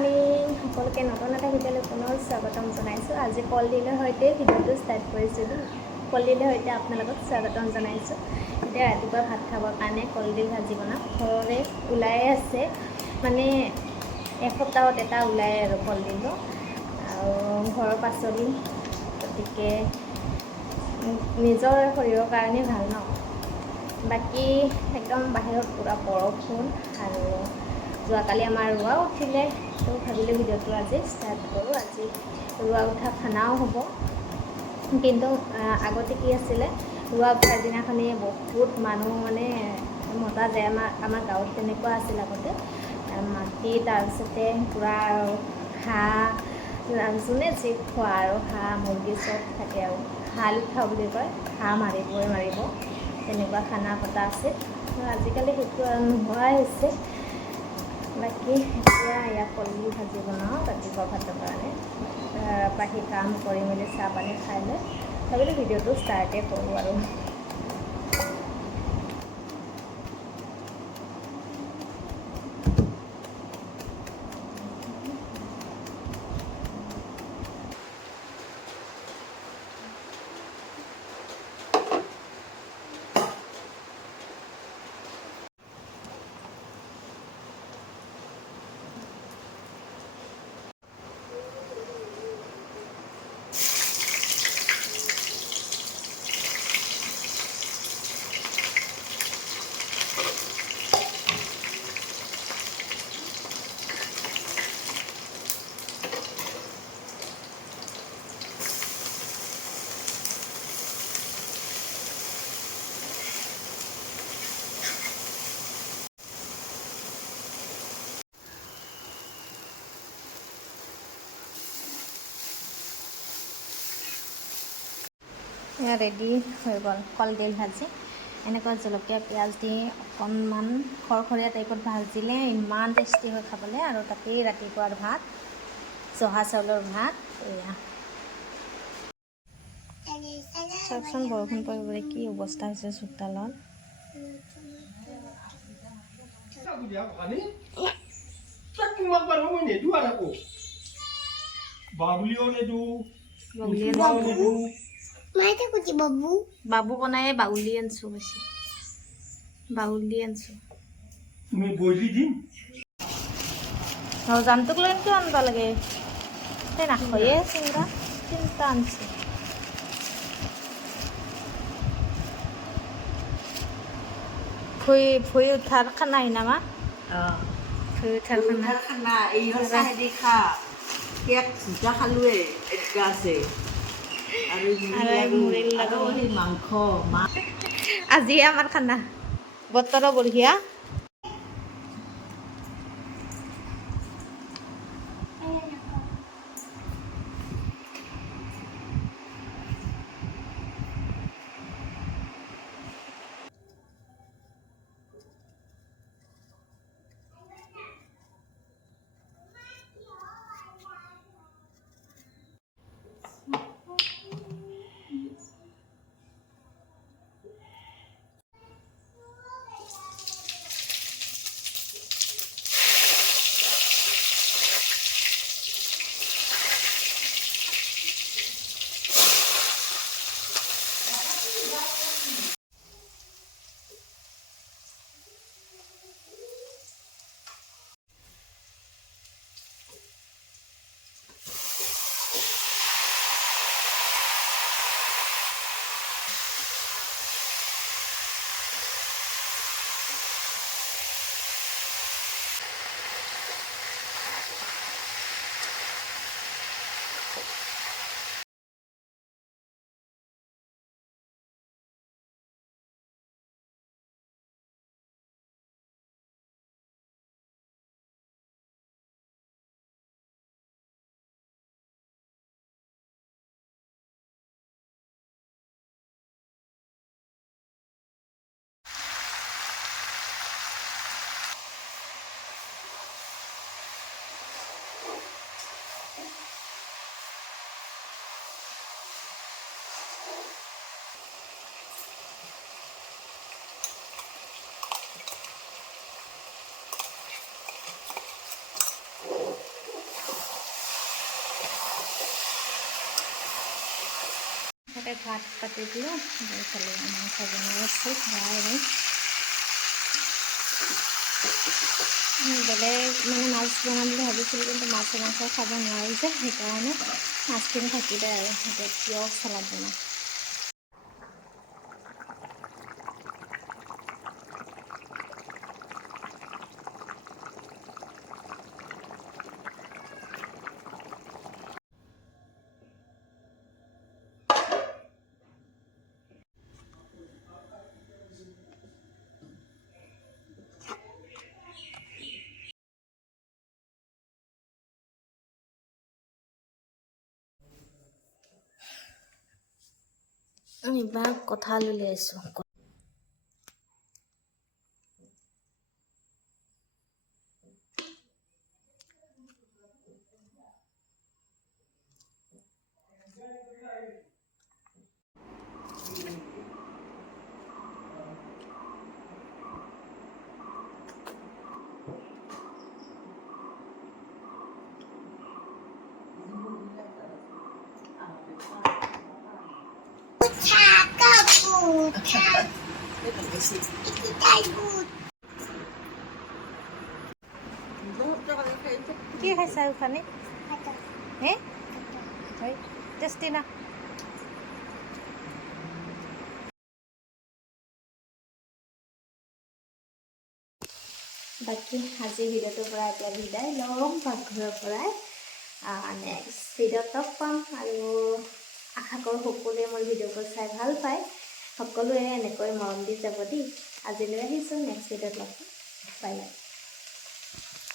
Morning সকলোকে নতুন এটা ভিডিঅ'লৈ পুনৰ স্বাগতম জনাইছোঁ। আজি কলডিলৰ সৈতে ভিডিঅ'টো ষ্টাৰ্ট কৰিছিলোঁ। কলডিলৰ সৈতে আপোনালোকক স্বাগতম জনাইছোঁ। এতিয়া ৰাতিপুৱা ভাত খাবৰ কাৰণে কলডিল ভাজি বনাম। ঘৰৰে ওলাই আছে, মানে এসপ্তাহত এটা ওলায় আৰু কলডিলটো, আৰু ঘৰৰ পাচলি, গতিকে নিজৰ শৰীৰৰ কাৰণে ভাল ন। বাকী একদম বাহিৰত পূৰা বৰষুণ, আৰু যোৱাকালি আমাৰ ৰোৱা উঠিলে, তো ভাবিলোঁ ভিডিঅ'টো আজি ষ্টাৰ্ট কৰোঁ। আজি ৰোৱা উঠা খানাও হ'ব, কিন্তু আগতে কি আছিলে, ৰোৱা উঠাৰ দিনাখনি বহুত মানুহ মানে মতা যায়। আমাৰ গাঁৱত তেনেকুৱা আছিল আগতে, মাটি তাৰপিছতে পূৰা হাঁহ, যোনে যি খোৱা আৰু হাঁহ মুৰ্গী চব থাকে, আৰু হাল উঠা বুলি কয়, হাঁহ মাৰিব তেনেকুৱা খানা পতা আছিল। আজিকালি সেইটো আৰু নোহোৱাই হৈছে। বাকী এতিয়া ইয়াত কলডিল ভাজি বনাওঁ ৰাতিপুৱা ভাতৰ কাৰণে। বাকী কাম কৰি মেলি চাহ পানী খাই লৈ ভাবিলোঁ ভিডিঅ'টো ষ্টাৰ্টেই কৰোঁ আৰু। ৰেডি হৈ গ'ল কলডিল ভাজি। এনেকুৱা জলকীয়া পিঁয়াজ দি অকণমান খৰখৰীয়া টাইপত ভাজিলে ইমান টেষ্টি হয় খাবলৈ। আৰু তাতেই ৰাতিপুৱাৰ ভাত, জহা চাউলৰ ভাত। এয়া চাওকচোন, বৰষুণ পৰি পৰি কি অৱস্থা হৈছে চোতালত। বাবু বনাই বাউলি আনছো, বেছি বাউলি আনছো। জানটোক লৈ কিয় আনব লাগে, সেই নাখয়ে চিংৰা তিনিটা আনছে। ভুই উঠাৰ খানা নামা, ভুই উঠাৰ খানা এইহৰ চাহেদি খা, কেক দুটা খালোৱে, একটা আছে আৰু মুড়িৰ লগত মাংস। আজি আমাৰ খানা, বতৰো বঢ়িয়া। ভাত পাতি দিলোঁ এইফালে মাংস বনাই আছোঁ বেলেগ মানে মাছ বনাম বুলি ভাবিছিলোঁ কিন্তু মাছ মাংস খাব নোৱাৰোঁ যে সেইকাৰণে মাছখিনি থাকিলে আৰু এতিয়া তিয়ঁহ চালাড বনাম এইবাৰ কঁঠাল উলিয়াইছোঁ কি খাইছা উখানে হে হয় টেষ্টি না বাকী আজি ভিডিঅ'টোৰ পৰা এতিয়া বিদায় ল'ম পাকঘৰৰ পৰাই নেক্সট ভিডিঅ'ত লগ পাম আৰু আশা কৰোঁ সকলোৱে মোৰ ভিডিঅ'বোৰ চাই ভাল পায় সকলোৱে এনেকৈ মৰম দি যাব দেই আজিলৈ আহিছোঁ নেক্সট ভিডিঅ'ত লগ পাম বাই বাই